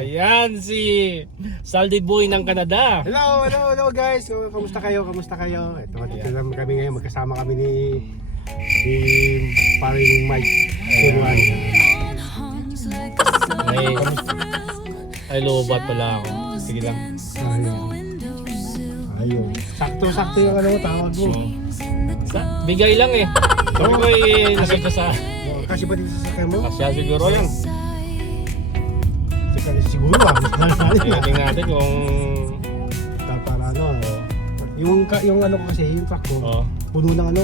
Ayan si Saldi Boy ng Canada. Hello guys. So, kamusta kayo? Ito naman kami ngayon. Magkasama kami ni paring Mike. Ay lobat pala ako. Sige lang. Ayun. Sakto yung tawag mo. Bigay lang eh. Sabi ko nasip ko sa Kasi ba dito sa sakyan mo? Asya siguro yan. Siguro Tingnan natin kung para yung kasi yung truck ko puno ng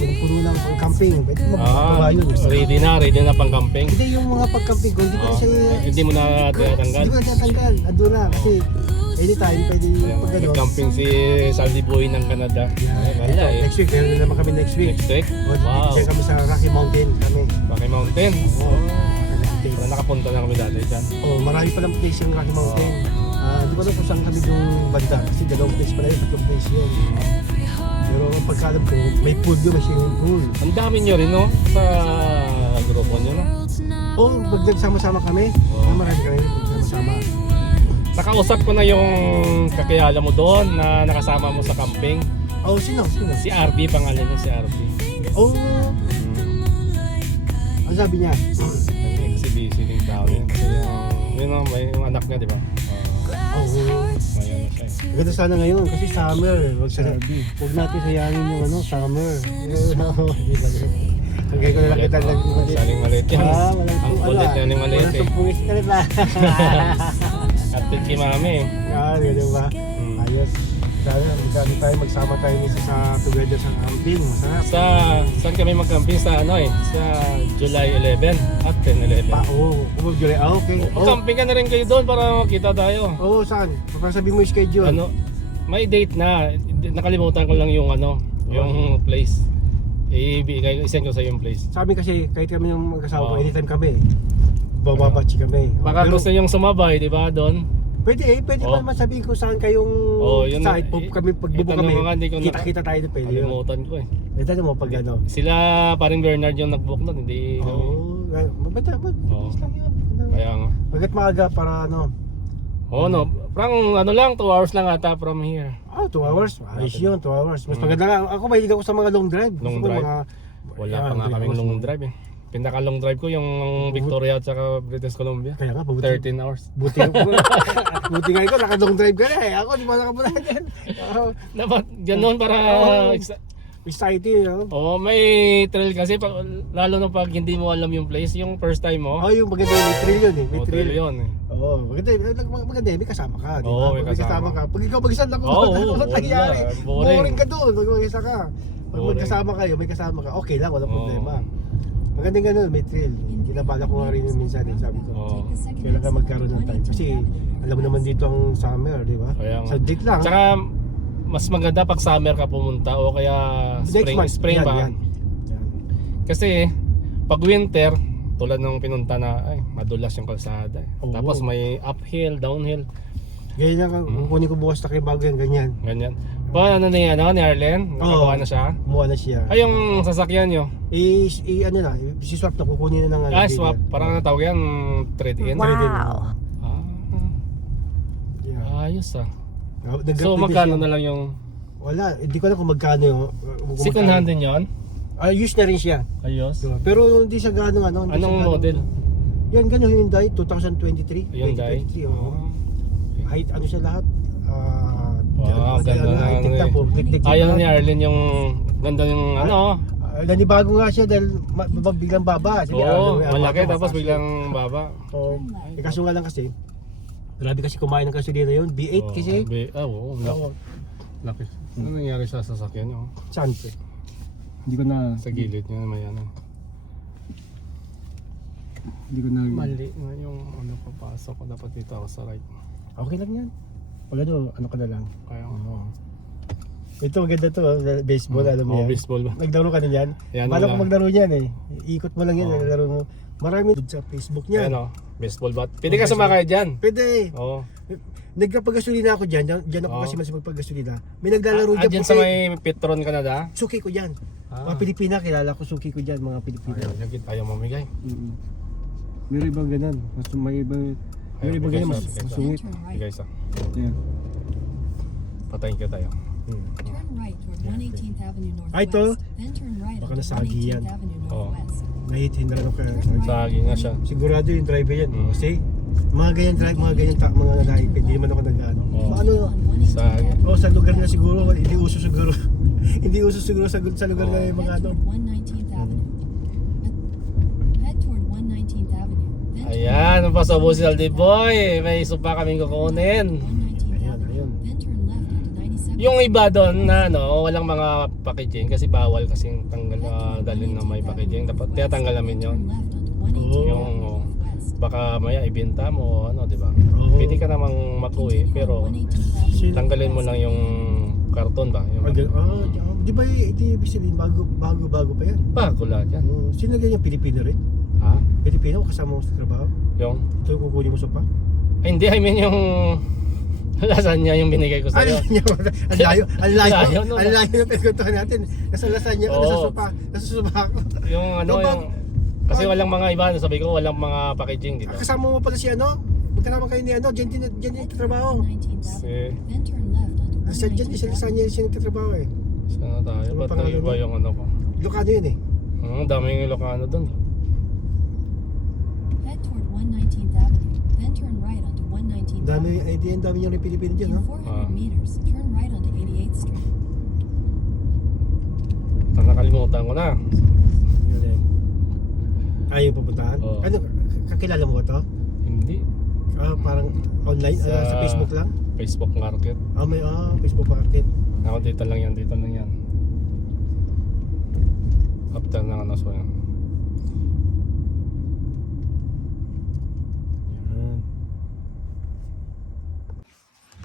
puno ng camping. Pwede mo magpapagawa yun. ready na pang camping. Hindi yung mga pag-camping ko, Hindi mo na tinatanggal. Hindi ko na tinatanggal. Ando na kasi anytime pwede pag Nag-camping si Saldi Boy ng Canada. Wala eh. Next week, meron na naman kami next week. Next week? Wow. Kaya kami sa Rocky Mountain kami. Rocky Mountain. Oo. Parang nakapunta na kami dati dyan. Marami palang place yung Rocky Mountain. Hindi ko alam kung saan kami yung banda kasi dalawang place pala yun, tatlong place yun. Pero ang pagkalam ko, may pool yun, may swimming pool. Ang dami nyo rin no? Sa grupo nyo no? Nagsama-sama kami. Marami kami nagsama-sama. Nakausap ko na yung kakilala mo doon na nakasama mo sa camping. Sino? Si RB, pangalan niya si RB. Ano sabi niya? Kasi busy yung tao yun. Kasi yung anak niya, di ba? Ngayon na siya. Maganda sana ngayon kasi summer. Huwag natin sayangin yung summer. Hanggang ko na lang kita lang. Saling maliit yan. Ang kulit yan yung maliit eh. Walang pungis ka rin na. Captain si Mami. Ganun ba? Ayos. Sana tayo magsama tayo nisa sa together sa camping. Masarap. Saan kami mag-camping? Sa sa July 11 at 10-11. July. Okay. Camping ka na rin kayo doon para makita tayo. Saan? Sabihin mo yung schedule. May date na. Nakalimutan ko lang yung yung place. I-send ko sa yung place. Sa amin kasi kahit kami yung magkasama ko, anytime kami. Bababatch kami. Baka gusto niyong sumabay, di ba, doon? Pwede pa naman sabihin ko saan kayong site. Kami pagbubo kami. Kita-kita tayo doon. Pwede. Kalimutan ko eh. Ito mo pag Sila paring Bernard yung nag-book nun, hindi mabata lang yun. Kaya nga. Pagkat maaga para parang lang, 2 hours lang ata from here. 2 hours? Ayos yun, 2 hours. Mas maganda nga. Ako mahilig ako sa mga long drive. Long drive? Wala pa nga kaming long drive eh. Pinaka long drive ko yung Victoria at saka British Columbia. Kaya nga, 13 hours. Buti nga ikaw, naka-long drive ka na eh. Ako, di ba nakabula dyan? Dapat ganun para exciting, may thrill kasi lalo na pag hindi mo alam yung place, yung first time mo. Yung maganda may thrill yun eh. May thrill yun eh. Maganda may kasama ka. May kasama ka. Pag ikaw mag-isa lang nangyari. Boring ka doon. Pag mag-isa ka. Pag magkasama kayo, may kasama ka. Okay lang, walang problema. Magandang ganun, may thrill. Kinabala ko nga rin yung minsan sabi ko. Kailan ka magkaroon ng time. Kasi alam mo naman dito ang summer, di ba? Sa date lang. Tsaka mas maganda pag summer ka pumunta o kaya spring ba? Yan. Kasi pag winter, tulad ng pinunta na, madulas yung kalsada. Tapos may uphill, downhill. Ganyan lang, kukunin ko bukas na kayo bago yan, ganyan. Paano ni Arlen? Nakakuha na siya? Kumuha na siya. Yung sasakyan nyo? Si-swap na, kukunin na ng swap. Parang natawag yan, trade-in. Wow. Ayos So magkano na lang yung... Wala, hindi ko alam kung magkano yung... Second hand din yun? Use na rin siya. Ayos. Pero hindi siya gano'ng Anong model? Yan, gano'n Hyundai, 2023. Hyundai? Height, siya lahat. Ganda na. Ayaw ni Arlen yung ganda yung nanibago nga siya dahil biglang baba. Malaki tapos biglang baba. Kaso nga lang kasi, grabe kasi kumain ng gasolina yun. B8 kasi. Laki. Ano nangyari sa sasakyan nyo? Saan? Hindi ko na... Sa gilid nyo may Hindi ko na... Mali na yung papasok ko. Dapat dito ako sa right. Okay lang yan. Pag ano ka na lang. Kaya Ito maganda to, baseball, alam mo yan. Baseball ba? Naglaro ka na yan? Bala ko maglaro yan eh. Ikot mo lang yan, naglaro mo. Marami sa Facebook niya. Baseball bat. Pwede ka sumakay dyan. Pwede. Nagpapagasolina ako dyan ako kasi mas magpagasolina. May naglalaro dyan. Dyan sa may Petron, Canada? Suki ko dyan. Mga Pilipina, kilala ko suki ko dyan, mga Pilipina. Ayaw mamigay. Meron ibang ganun. Mas may ibang... Yung ibang ganyan mas Guys, sungit. Hey guys, Ayan. patayin ka tayo. Turn right toward 118th Avenue Northwest. Ah, ito? Then turn right Baka onto nasagi yan. 118th Avenue Oo. Northwest. Nahitin na lang kaya. Sagi nga siya. Sigurado yung driver yan. Kasi mga ganyan drive, mga ganyan mga nahip, hindi man ako nag-ano. Oo. Ano, Sagi. sa lugar na siguro, hindi uso siguro. Hindi uso siguro sa lugar na yung mga Head ano. toward 119th Avenue. Head toward 119th Avenue. Then turn Ayan, ang pasabo si Aldi Boy. May isa pa kaming kukunin. 119th Ayan, Avenue. ayun. Then turn left onto 97th. Yung iba doon na ano, walang mga packaging kasi bawal kasing tanggal dalhin na may packaging. Dapat tinatanggal namin yun. Turn left onto 118th Yung Avenue Northwest. baka maya ibenta mo ano, 'di ba? Oo. Pwede ka namang mag-uwi pero 118th Avenue. tanggalin mo lang yung karton ba? Yung Di ba ito ibig sabihin bago pa yan? bago lahat yan. Sino ganyan Pilipino rin? Ha? Pilipino kasama mo sa trabaho? Yung Ito yung kukunin mo sa pa? ay, hindi, I mean yung lasagna yung binigay ko sa iyo. Ang layo, ang layo, Layo, no? ang layo ng pagkuntuhan natin. Nasa lasagna ko, nasa Oo. sopa, nasa sopa ako. Yung ano Yung yung kasi walang mga iba, sabi ko walang mga packaging dito. Kasama mo pala si ano? Magkasama kayo ni ano? Diyan yung trabaho. 119th Si Avenue. Then turn left onto Nasa dyan, 119th isa Avenue. lasagna siya nagtatrabaho eh. sana tayo, Ano ba't pangalan nag-iba niya? yung ano ko? Ilocano yun eh. Daming Ilocano doon. Head toward 119th Avenue. Then turn right onto 119th Dami, Avenue. ay di ang dami niyang rin Pilipino dyan, In no? 400 meters, turn right onto 88th Street. Ito nakalimutan ko na. Yun eh. Ayaw pupuntahan? Oo. Ano, kakilala mo ba to? Hindi. Parang online, sa Facebook lang? Facebook Market. May Facebook Market. Ako dito lang yan, dito lang yan. After ng ano so yan. Yan.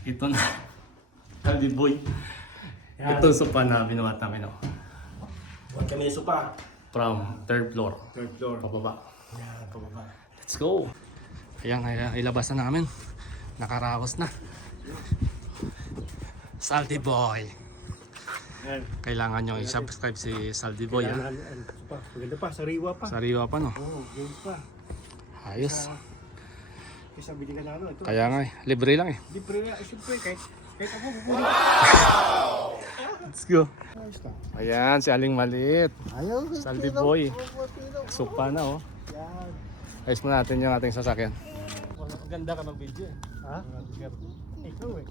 Ito na. Aldi Boy. Yan. Ito sopa na binuhat namin ako. Huwag kami ng sopa. From third floor. Third floor. Pababa. Yan, pababa. Let's go. Ayan, ilabas na namin. Nakaraos na. Salty Boy. Yan. Kailangan nyo i-subscribe si Salty Boy. Ha? Sopa. Maganda pa, sariwa pa. Sariwa pa no. Games pa. Ayos. Kaya sabi nila na ano, ito. Kaya nga libre lang eh. Libre na, siyempre, kahit ako kukunin. Let's go. Ayos ka. Ayan, si Aling Maliit. Ayaw, Salty Boy. Sopa na oh. Yan. Ayos mo natin yung ating sasakyan. Ganda ka ng video eh. Ha? Ikaw eh.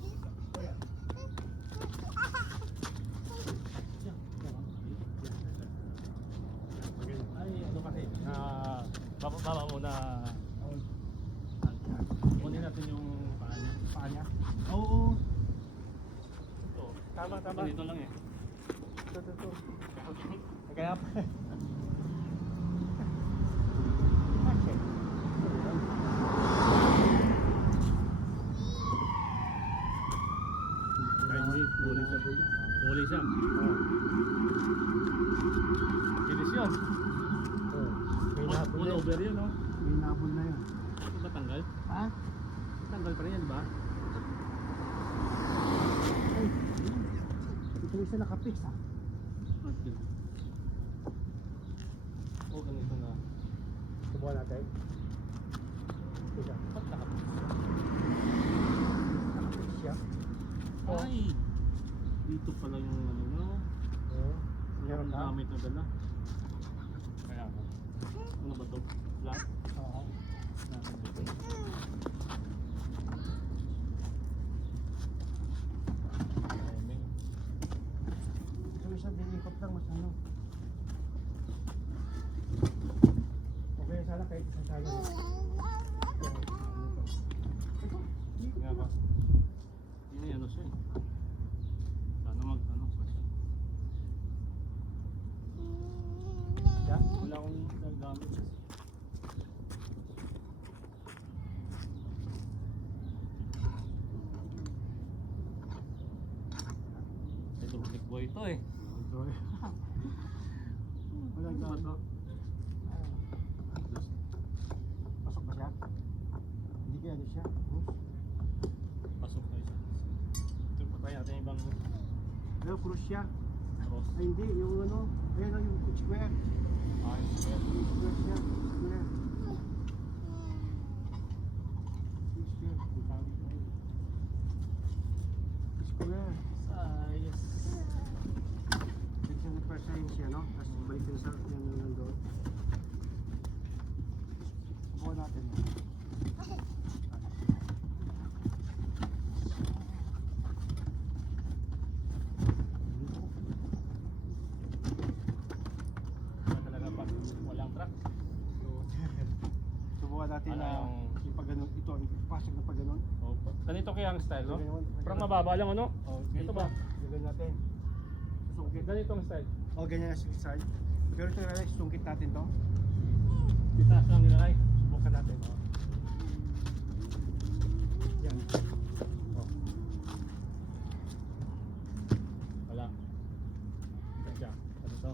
Ay, ano kasi, baba muna. Kunin natin yung paa niya. Paa niya? Oo. Ito. Tama. Dito lang eh. Ito. Kaya pa. Huli siya. Kinis yun. May nahabol Full na yun. over yun no? May nahabol na yun. Ba tanggal? Ha? Tanggal pa rin yan ba? Ay, ito isa nakapix ha. Oh, ganito na. Subukan natin. Isa. Ba't nakapit? Nakapix siya. Ay! Dito pala yung ano no? Oo. Meron Ang na. gamit na dala. Kaya ako. Ano ba to? Flat? Oo. Natin dito. Timing. Ito isa dinikot lang mas ano. Okay sana kahit isa sana. Nga ba? Yun yung ano siya eh. Sana mag-ano pa siya. Siya? Wala akong nagamit siya. Ito, big boy ito eh. Walang Ano ba gamit. to? Pasok ba siya? Hindi kaya ano siya? Pasok na isa. Ito pa tayo natin ibang Ano, cruise siya? cross. Ay hindi, yung ano, ayun ang yung square. Ayos. Yung square siya, square. Ayos. Ito yung first time siya, no? Tapos balik ko sa yan nandun. Subukan natin. Talaga pag walang truck. Subukan natin Ano na yung- yung pag ganun. Ito, pasok na pag ganun. Oh, ganito kaya ang style, no? Ganun. Parang mababa lang, ano? Oh, Ito ba? Gagawin natin. Susungkit. Ganito ang style. O, ganyan na sa side. Pero ito na susungkit natin to. Itaas lang nilagay. Subukan natin. Oh. Yan. Oh. Wala. Ito siya. Ano to?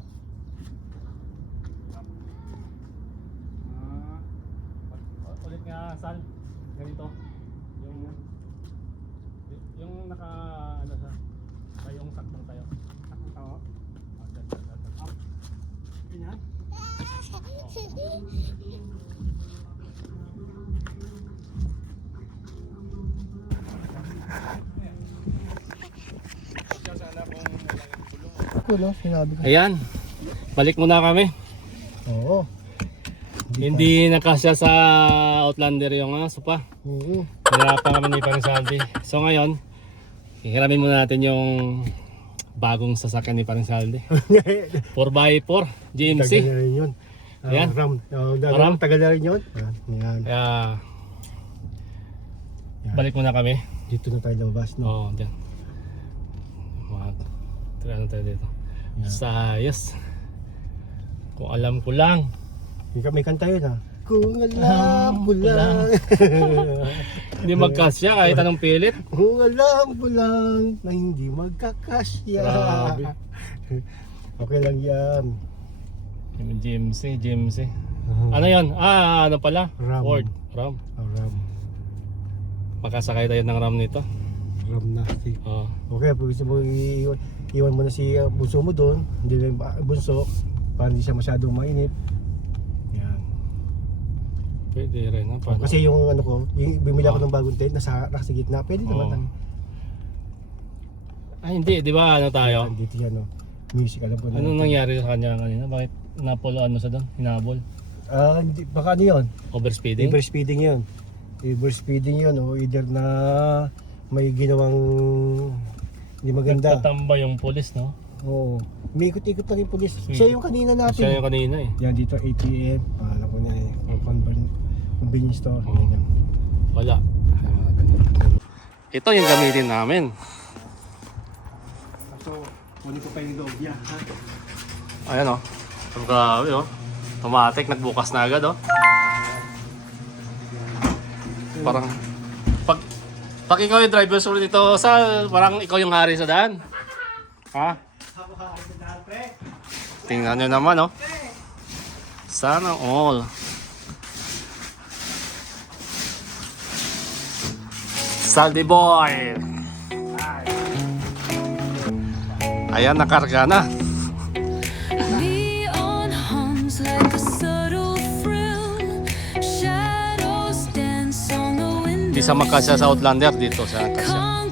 Ulit nga, Sal. Ganito. Yung naka, ano sa, tayong saktong tayo. Oo. Up. Ganyan. Ito, no? Sinabi ko. Ayan. Balik muna kami. Oo. Hindi nakasya sa Outlander yung sopa. Oo. Hirapan kami ni Paring Saldi. So ngayon, hihiramin muna natin yung bagong sasakyan ni Paring Saldi. 4x4 GMC. Tagal na rin yun. Ayan. Ram. Ram. Tagal na rin yun. Ayan. Kaya Yan. balik muna kami. Dito na tayo lumabas, no? Oo, dyan. Tira na tayo dito. Yan. Sa ayos. Kung alam ko lang. May kanta yun, ha? Kung alam mo lang. Hindi magkasya kahit anong pilit. Kung alam mo lang na hindi magkakasya. Grabe. Okay lang yan. Yung GMC. Ano yun? Ano pala? Ram. Ford. Ram. Ram. Makasakay tayo ng Ram nito. Ram na. Oo. Okay, pag gusto mo iwan mo na si bunso mo doon, hindi na yung bunso, para hindi siya masyadong mainit. Yan. Pwede rin. Paano? Kasi yung ano ko, yung bumili ako ng bagong tent, nasa gitna, pwede naman. Ay hindi, di ba ano tayo? Dito yan, no? Music, alam ko na. Anong nangyari sa kanya kanina? Bakit napolo ano sa doon? Hinabol? Hindi, baka ano yun? Overspeeding? Overspeeding yun. Overspeeding yun, o either na may ginawang hindi maganda. Nagtatamba yung pulis, no? Oo. May ikot-ikot na rin pulis. Siya yung kanina natin. Siya yung kanina eh. Yan dito, ATM. Alam ko na eh. Convenience store. Oo. Yan. Wala. Ito yung gamitin namin. So, kunin ko pa yung loob niya. Ayan o. Grabe o. Automatic, nagbukas na agad o. Parang pag ikaw yung driver school dito, parang ikaw yung hari sa daan. Ha? Tingnan nyo naman oh. Sana all. Saldi boy. Ayan, nakarga na. Neon hums like a subtle thrill. Shadows dance on the window. Di sa makasya sa Outlander dito sa kasya. Concrete